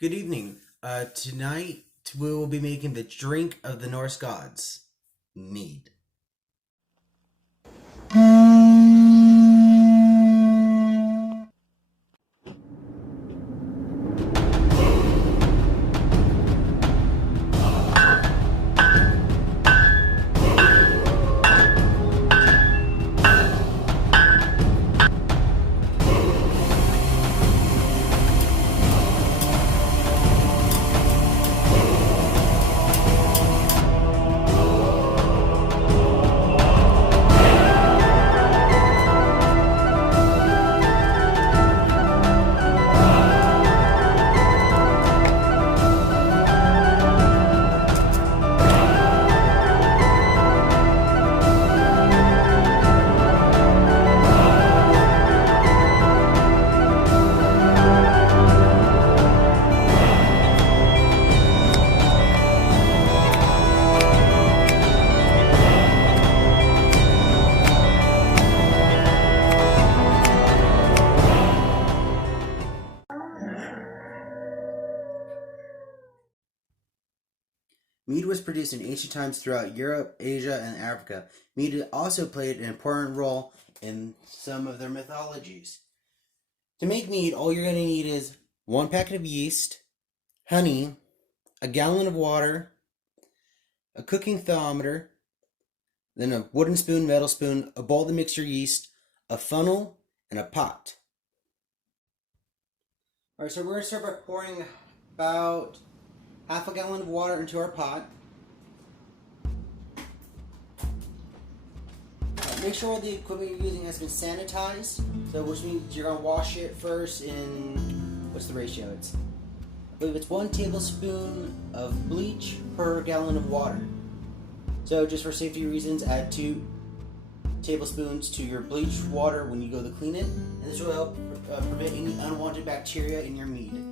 Good evening. Tonight we will be making the drink of the Norse gods, mead. Mead was produced in ancient times throughout Europe, Asia, and Africa. Mead also played an important role in some of their mythologies. To make mead, all you're going to need is 1 packet of yeast, honey, a gallon of water, a cooking thermometer, then a wooden spoon, metal spoon, a bowl to mix your yeast, a funnel, and a pot. Alright, so we're going to start by pouring about half a gallon of water into our pot. Make sure all the equipment you're using has been sanitized, so which means you're going to wash it first in, what's the ratio? I believe it's 1 tablespoon of bleach per gallon of water. So just for safety reasons, add 2 tablespoons to your bleach water when you go to clean it, and this will help prevent any unwanted bacteria in your mead.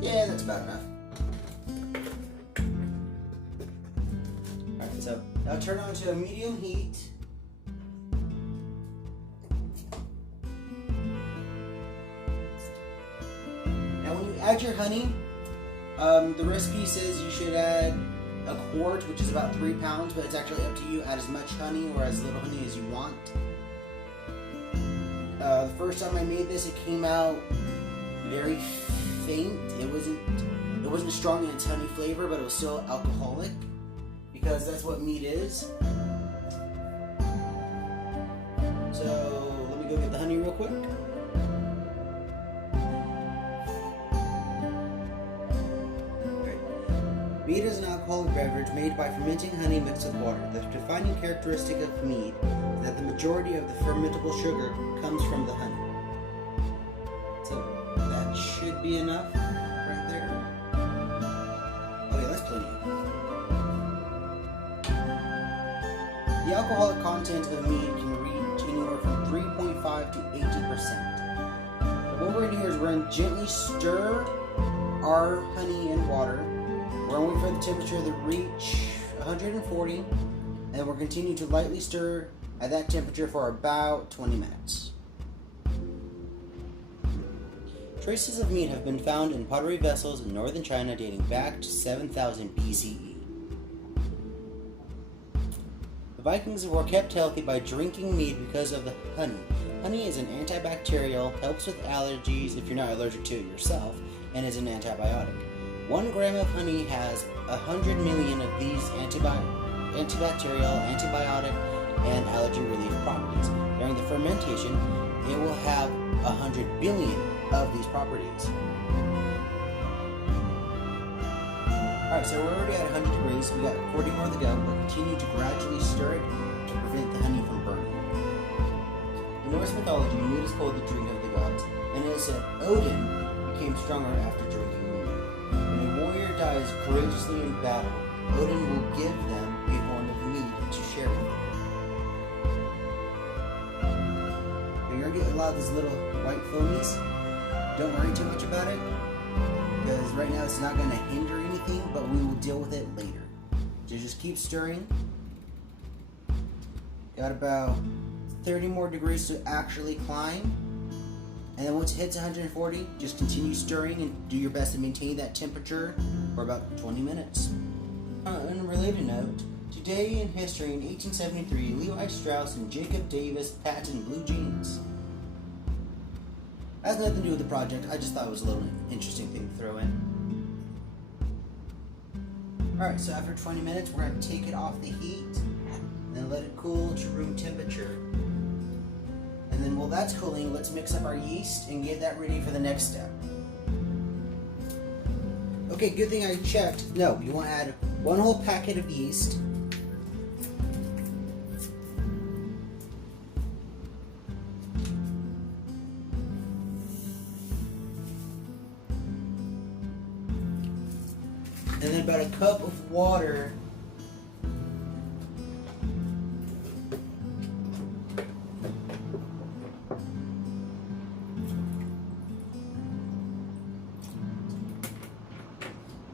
Yeah, that's about enough. Alright, so now turn on to a medium heat. Now when you add your honey, the recipe says you should add a quart, which is about 3 pounds, but it's actually up to you. Add as much honey or as little honey as you want. The first time I made this, it came out very faint. It wasn't strong in its honey flavor, but it was still alcoholic, because that's what mead is. So let me go get the honey real quick. Okay. Mead is an alcoholic beverage made by fermenting honey mixed with water. The defining characteristic of mead is that the majority of the fermentable sugar comes from the honey. So that should be enough right there. Okay, that's plenty. The alcoholic content of mead can reach anywhere from 3.5 to 80%. What we're going to do is we're going to gently stir our honey and water. We're going to wait for the temperature to reach 140, and then we'll continue to lightly stir at that temperature for about 20 minutes. Traces of mead have been found in pottery vessels in northern China dating back to 7000 BCE. The Vikings were kept healthy by drinking mead because of the honey. Honey is an antibacterial, helps with allergies if you're not allergic to it yourself, and is an antibiotic. 1 gram of honey has 100 million of these antibacterial, antibiotic, and allergy-relief properties. During the fermentation, it will have 100 billion of these properties. Alright, so we're already at 100 degrees. We got 40 more to go. We'll continue to gradually stir it to prevent the honey from burning. In Norse mythology, mead is called the drink of the gods, and it is said Odin became stronger after drinking mead. When a warrior dies courageously in battle, Odin will give them a horn of mead to share with them. You're going to get a lot of these little white foamies. Don't worry too much about it, because right now it's not going to hinder anything, but we will deal with it later. So just keep stirring. Got about 30 more degrees to actually climb. And then once it hits 140, just continue stirring and do your best to maintain that temperature for about 20 minutes. On a related note, today in history in 1873, Levi Strauss and Jacob Davis patented blue jeans. Has nothing to do with the project, I just thought it was a little interesting thing to throw in. Alright, so after 20 minutes, we're going to take it off the heat and then let it cool to room temperature. And then while that's cooling, let's mix up our yeast and get that ready for the next step. Okay, good thing I checked. No, you want to add 1 whole packet of yeast. And then about a cup of water.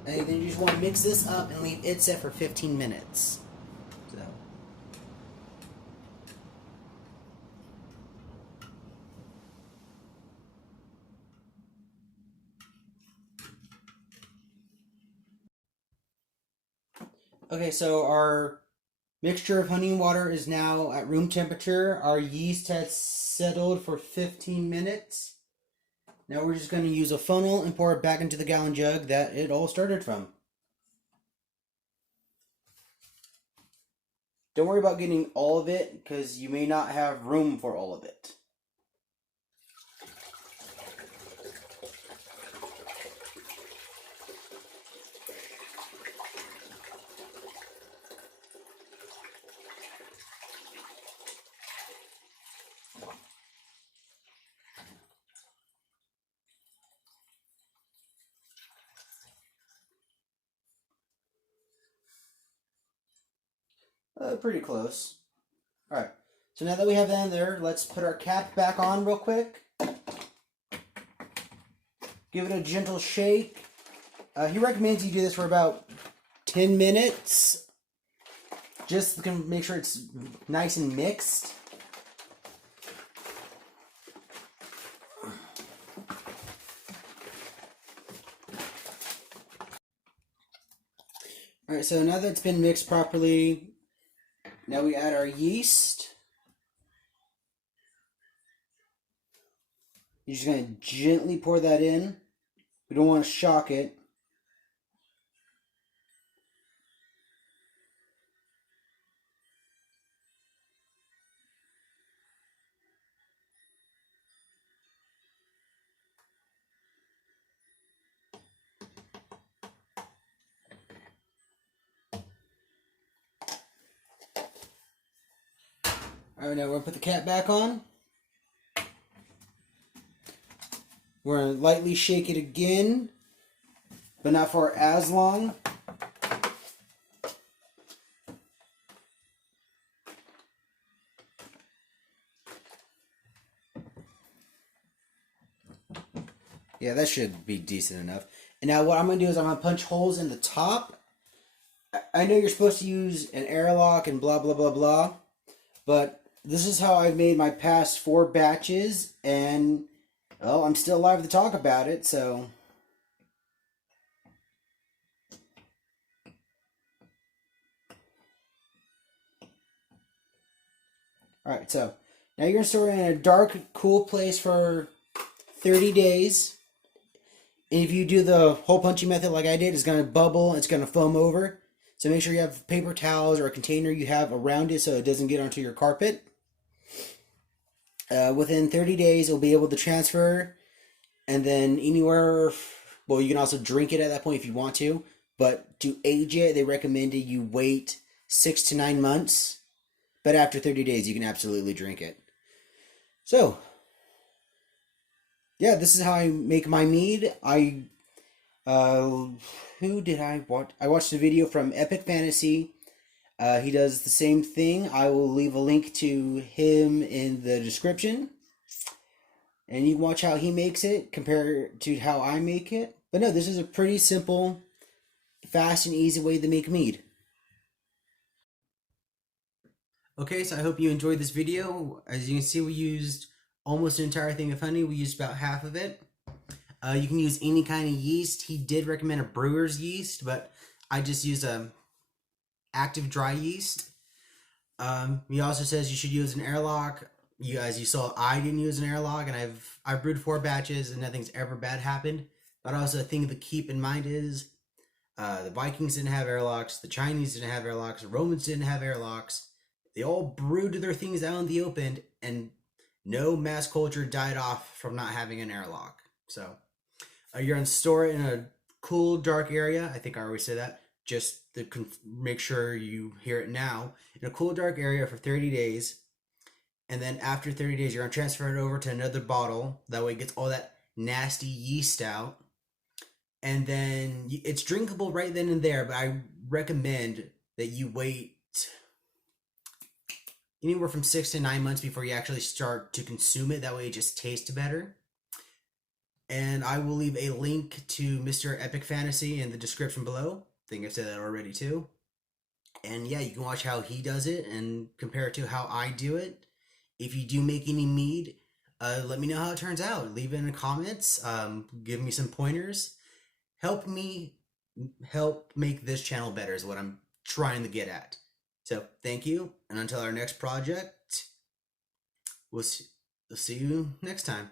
And then you just want to mix this up and leave it set for 15 minutes. So. Okay, so our mixture of honey and water is now at room temperature. Our yeast has settled for 15 minutes. Now we're just going to use a funnel and pour it back into the gallon jug that it all started from. Don't worry about getting all of it because you may not have room for all of it. Pretty close. Alright, so now that we have that in there, let's put our cap back on real quick. Give it a gentle shake. He recommends you do this for about 10 minutes. Just to make sure it's nice and mixed. Alright, so now that it's been mixed properly, now we add our yeast. You're just going to gently pour that in. We don't want to shock it. Alright, now we're going to put the cap back on. We're going to lightly shake it again, but not for as long. Yeah, that should be decent enough. And now what I'm going to do is I'm going to punch holes in the top. I know you're supposed to use an airlock and blah, blah, blah, blah. But this is how I've made my past 4 batches. And, well, I'm still alive to talk about it, so... Alright, so now you're going to store it in a dark, cool place for 30 days. If you do the hole punching method like I did, it's going to bubble, it's going to foam over. So make sure you have paper towels or a container you have around it so it doesn't get onto your carpet. Within 30 days, it'll be able to transfer. And then anywhere, well, you can also drink it at that point if you want to. But to age it, they recommended you wait 6 to 9 months. But after 30 days, you can absolutely drink it. So, yeah, this is how I make my mead. Who did I watch? I watched a video from Epic Fantasy. He does the same thing. I will leave a link to him in the description. And you can watch how he makes it compared to how I make it. But no, this is a pretty simple, fast and easy way to make mead. Okay, so I hope you enjoyed this video. As you can see, we used almost an entire thing of honey. We used about half of it. You can use any kind of yeast. He did recommend a brewer's yeast, but I just use a active dry yeast. He also says you should use an airlock. As you saw, I didn't use an airlock, and I've brewed 4 batches, and nothing's ever bad happened. But also, a thing to keep in mind is the Vikings didn't have airlocks, the Chinese didn't have airlocks, the Romans didn't have airlocks. They all brewed their things out in the open, and no mass culture died off from not having an airlock. So you're gonna store it in a cool, dark area. I think I always say that. Just to make sure you hear it now. In a cool, dark area for 30 days. And then after 30 days, you're gonna transfer it over to another bottle. That way it gets all that nasty yeast out. And then it's drinkable right then and there, but I recommend that you wait anywhere from 6 to 9 months before you actually start to consume it. That way it just tastes better. And I will leave a link to Mr. Epic Fantasy in the description below. I think I've said that already too. And yeah, you can watch how he does it and compare it to how I do it. If you do make any mead, let me know how it turns out. Leave it in the comments. Give me some pointers. Help make this channel better is what I'm trying to get at. So thank you, and until our next project, we'll see you next time.